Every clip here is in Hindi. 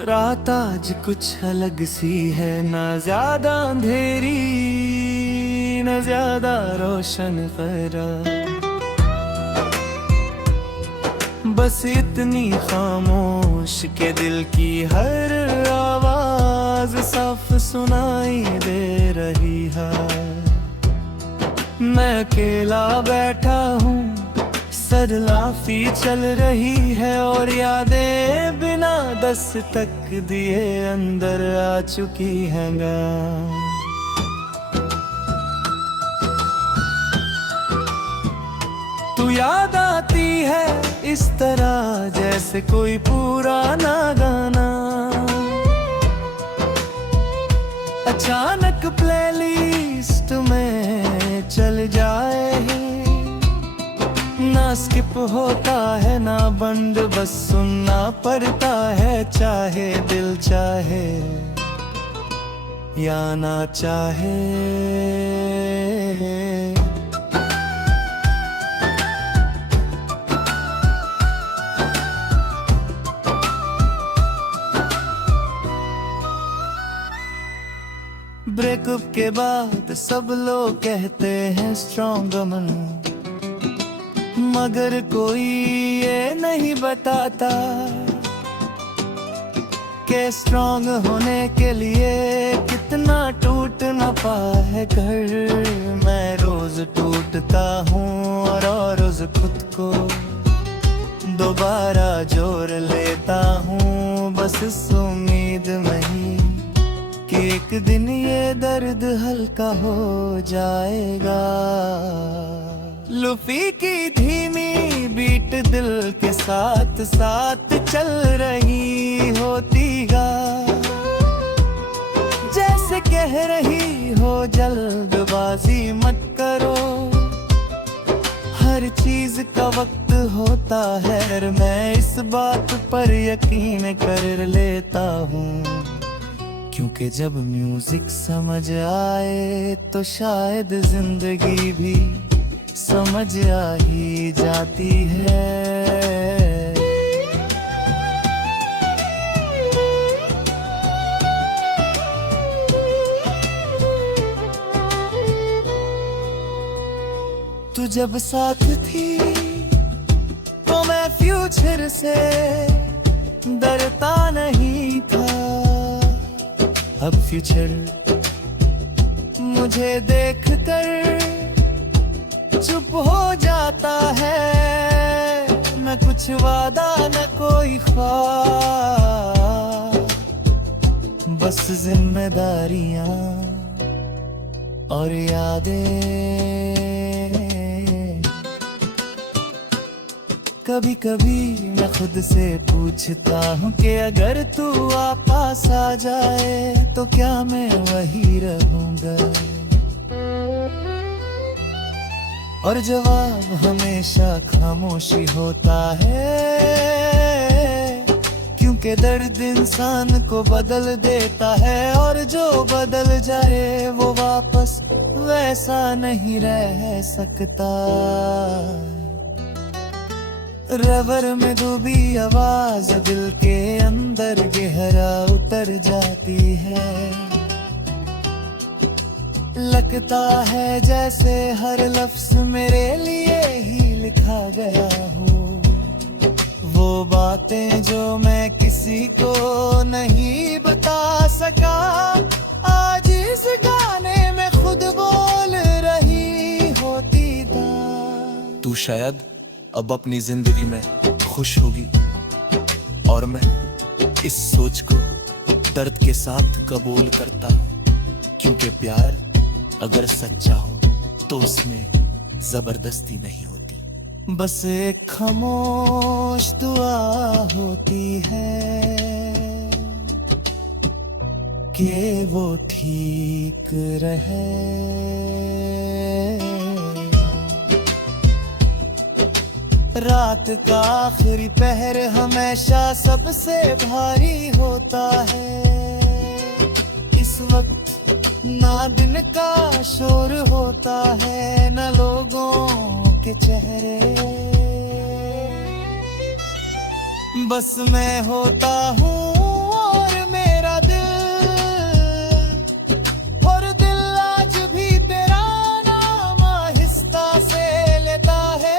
रात आज कुछ अलग सी है, ना ज्यादा अंधेरी न ज्यादा रोशन करा, बस इतनी खामोश के दिल की हर आवाज साफ सुनाई दे रही है। मैं अकेला बैठा हूँ, सदलाफी चल रही है और यादें बिना दस्तक दिए अंदर आ चुकी हैं गा। तू याद आती है इस तरह जैसे कोई पुराना गाना, अचानक प्लेलिस्ट में चल जाए, ना स्किप होता है ना बंद, बस सुनना पड़ता है चाहे दिल चाहे या ना चाहे। ब्रेकअप के बाद सब लोग कहते हैं स्ट्रॉन्ग अमन, मगर कोई ये नहीं बताता कि स्ट्रॉन्ग होने के लिए कितना टूटना पाए है घर। मैं रोज टूटता हूँ और रोज खुद को दोबारा जोड़ लेता हूँ, बस इस उम्मीद में ही कि एक दिन ये दर्द हल्का हो जाएगा। लुफी की धीमी बीट दिल के साथ साथ चल रही होती गा, जैसे कह रही हो जल्दबाजी मत करो, हर चीज का वक्त होता है। मैं इस बात पर यकीन कर लेता हूँ, क्योंकि जब म्यूजिक समझ आए तो शायद जिंदगी भी समझ आ ही जाती है। तू जब साथ थी तो मैं फ्यूचर से डरता नहीं था, अब फ्यूचर मुझे देखकर चुप हो जाता है। न कुछ वादा न कोई ख्वाब, बस जिम्मेदारियां और यादें। कभी कभी मैं खुद से पूछता हूँ कि अगर तू वापस आ जाए तो क्या मैं वही रहूँगा, और जवाब हमेशा खामोशी होता है, क्योंकि दर्द इंसान को बदल देता है और जो बदल जाए वो वापस वैसा नहीं रह सकता। रबर में डूबी आवाज दिल के अंदर गहरा उतर जाती है, लगता है जैसे हर लफ्ज मेरे लिए ही लिखा गया हो। वो बातें जो मैं किसी को नहीं बता सका, आज इस गाने में खुद बोल रही होती था। तू शायद अब अपनी जिंदगी में खुश होगी और मैं इस सोच को दर्द के साथ कबूल करता, क्योंकि प्यार अगर सच्चा हो तो उसमें जबरदस्ती नहीं होती, बस एक खामोश दुआ होती है कि वो ठीक रहे। रात का आखिरी पहर हमेशा सबसे भारी होता है, इस वक्त ना दिन का शोर होता है न लोगों के चेहरे, बस मैं होता हूँ और मेरा दिल, और दिल आज भी तेरा नाम आहिस्ता से लेता है।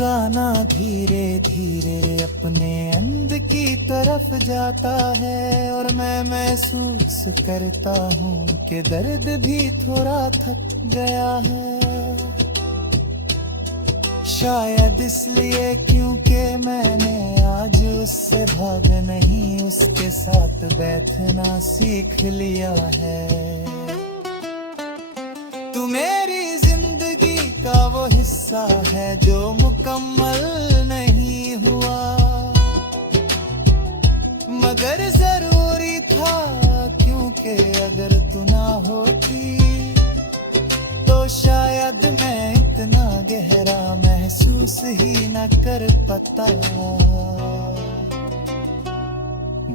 गाना धीरे धीरे अपने अंत की तरफ जाता है और मैं महसूस करता हूँ कि दर्द भी थोड़ा थक गया है। शायद इसलिए क्योंकि मैंने आज उससे भाग नहीं, उसके साथ बैठना सीख लिया है। तू मेरी जिंदगी का वो हिस्सा है जो मुकम्मल नहीं हुआ, मगर जरूरी था, क्योंकि अगर तू ना होती तो शायद मैं इतना गहरा महसूस ही न कर पाता।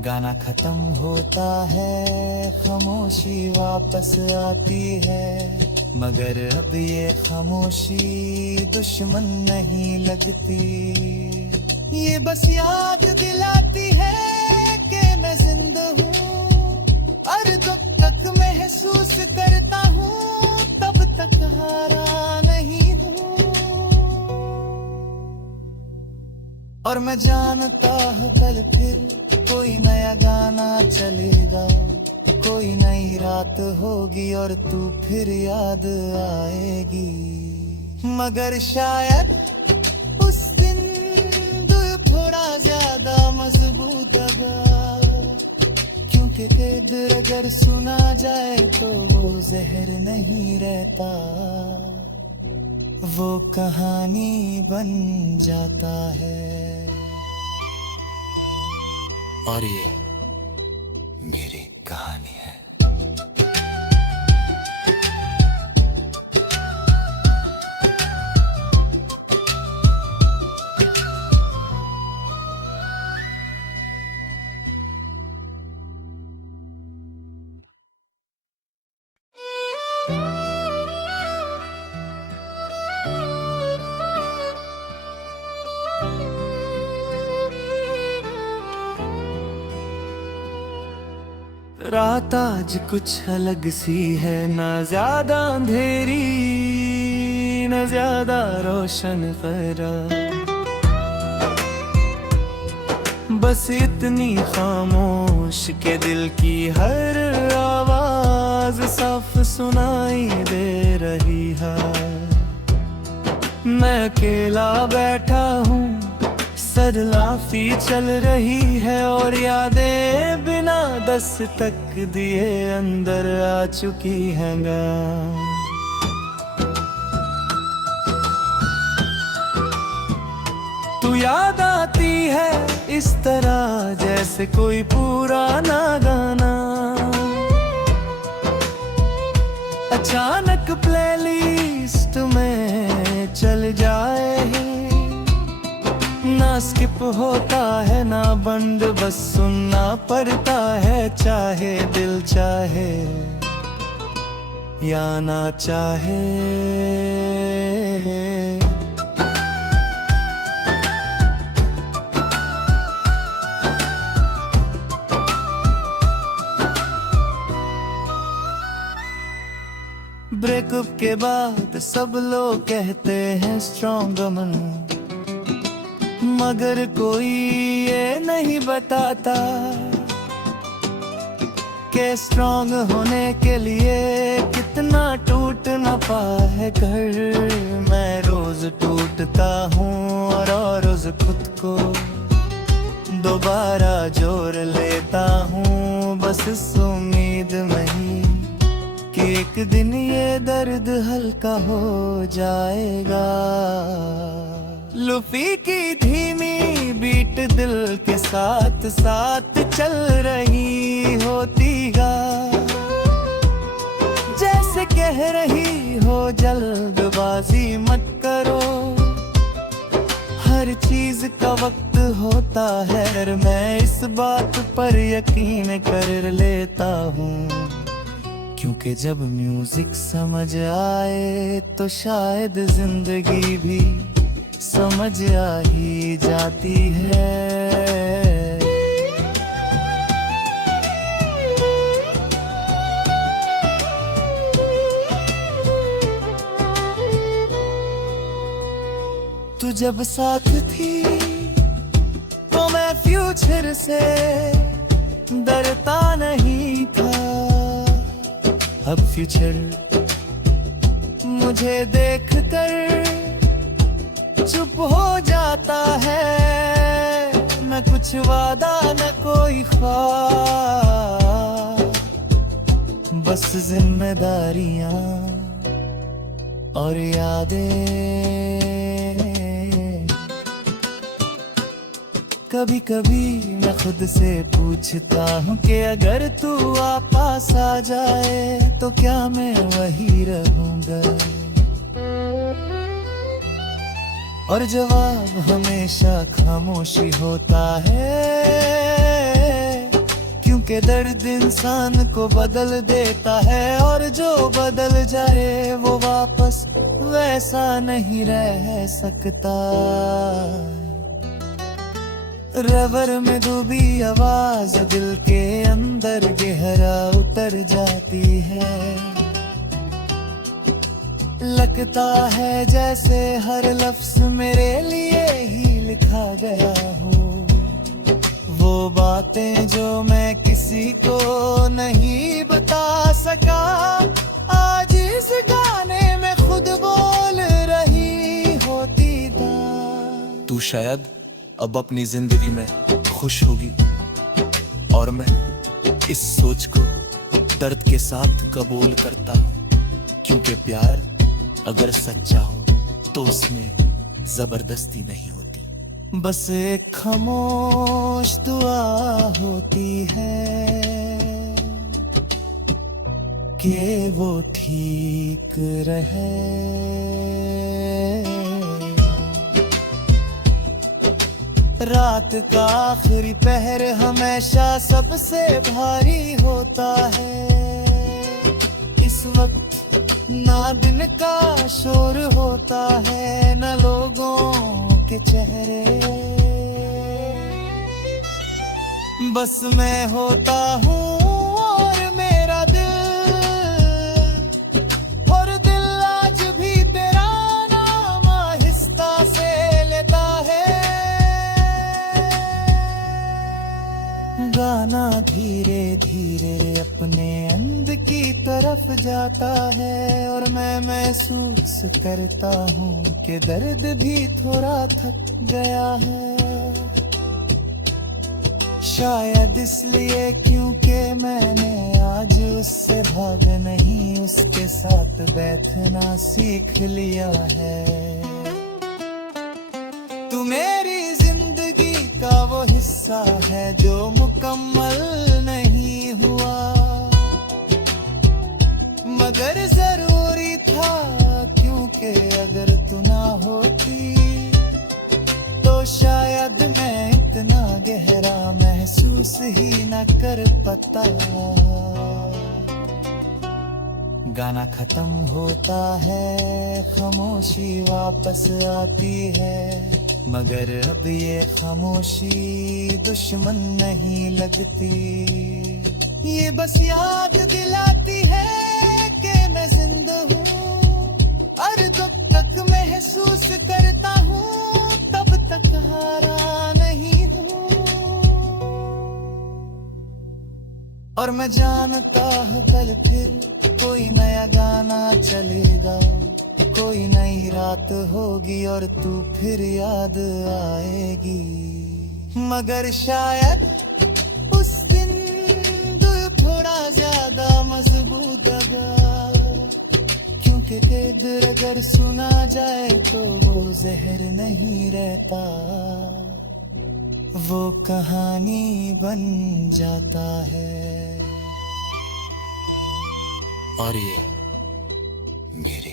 गाना खत्म होता है, खामोशी वापस आती है, मगर अब ये खामोशी दुश्मन नहीं लगती। ये बस याद दिलाती है कि मैं जिंदा हूँ और जब तक महसूस करता हूँ तब तक हारा नहीं हूँ। और मैं जानता हूँ कल फिर कोई नया गाना चलेगा, कोई नई रात होगी और तू फिर याद आएगी, मगर शायद उस दिन दिल थोड़ा ज्यादा मजबूत होगा, क्योंकि दिल अगर सुना जाए तो वो जहर नहीं रहता, वो कहानी बन जाता है। और ये मेरी कहानी है। रात आज कुछ अलग सी है, ना ज्यादा अंधेरी न ज्यादा रोशन करा, बस इतनी खामोश के दिल की हर आवाज साफ सुनाई दे रही है। मैं अकेला बैठा हूँ, सदलाफी चल रही है और यादें बिना दस्तक दिए अंदर आ चुकी हैं। तू याद आती है इस तरह जैसे कोई पुराना गाना, अचानक प्लेलिस्ट में चल जाए, ना स्किप होता है ना बंद, बस सुनना पड़ता है, चाहे दिल चाहे या ना चाहे। ब्रेकअप के बाद सब लोग कहते हैं स्ट्रॉन्ग वुमन, मगर कोई ये नहीं बताता कि स्ट्रॉन्ग होने के लिए कितना टूटना पाए है घर। मैं रोज टूटता हूँ और रोज खुद को दोबारा जोड़ लेता हूँ, बस इस उम्मीद में ही कि एक दिन ये दर्द हल्का हो जाएगा। लूफी की धीमी बीट दिल के साथ साथ चल रही होती गा, जैसे कह रही हो जल्दबाजी मत करो, हर हर चीज का वक्त होता है, अगर मैं इस बात पर यकीन कर लेता हूँ। क्योंकि जब म्यूजिक समझ आए तो शायद जिंदगी भी समझ आ ही जाती है। तू जब साथ थी तो मैं फ्यूचर से डरता नहीं था। अब फ्यूचर मुझे देखकर चुप हो जाता है। न कुछ वादा न कोई ख्वाब, बस जिम्मेदारियां और यादें। कभी कभी मैं खुद से पूछता हूँ कि अगर तू पास आ जाए तो क्या मैं वही रहूँगा। और जवाब हमेशा खामोशी होता है, क्योंकि दर्द इंसान को बदल देता है और जो बदल जाए वो वापस वैसा नहीं रह सकता। रबर में डूबी आवाज दिल के अंदर गहरा उतर जाती है। लगता है जैसे हर लफ्ज मेरे लिए ही लिखा गया हो। वो बातें जो मैं किसी को नहीं बता सका, आज इस गाने में खुद बोल रही होती था। तू शायद अब अपनी जिंदगी में खुश होगी और मैं इस सोच को दर्द के साथ कबूल करता हूँ। क्योंकि प्यार अगर सच्चा हो तो उसमें जबरदस्ती नहीं होती, बस एक खामोश दुआ होती है कि वो ठीक रहे। रात का आखिरी पहर हमेशा सबसे भारी होता है। इस वक्त ना दिन का शोर होता है न लोगों के चेहरे, बस मैं होता हूँ और मेरा दिल, और दिल आज भी तेरा नाम आहिस्ता से लेता है। गाना धीरे धीरे अपने अंत की तरफ जाता है और मैं महसूस करता हूँ कि दर्द भी थोड़ा थक गया है। शायद इसलिए क्योंकि मैंने आज उससे भाग नहीं, उसके साथ बैठना सीख लिया है। तू मेरी जिंदगी का वो हिस्सा है जो मुकम्मल नहीं हुआ, मगर जरूरी था। क्योंकि अगर तू ना होती तो शायद मैं इतना गहरा महसूस ही न कर पाता। गाना खत्म होता है, खामोशी वापस आती है, मगर अब ये खामोशी दुश्मन नहीं लगती। ये बस याद दिलाती है कि मैं जिंदा हूँ और जब तक महसूस करता हूँ तब तक हारा नहीं हूँ। और मैं जानता हूँ कल फिर कोई नया गाना चलेगा, कोई नई रात होगी और तू फिर याद आएगी। मगर शायद उस दिन दिल थोड़ा ज्यादा मजबूत लगा, क्योंकि दिल अगर सुना जाए तो वो जहर नहीं रहता, वो कहानी बन जाता है। और ये मेरी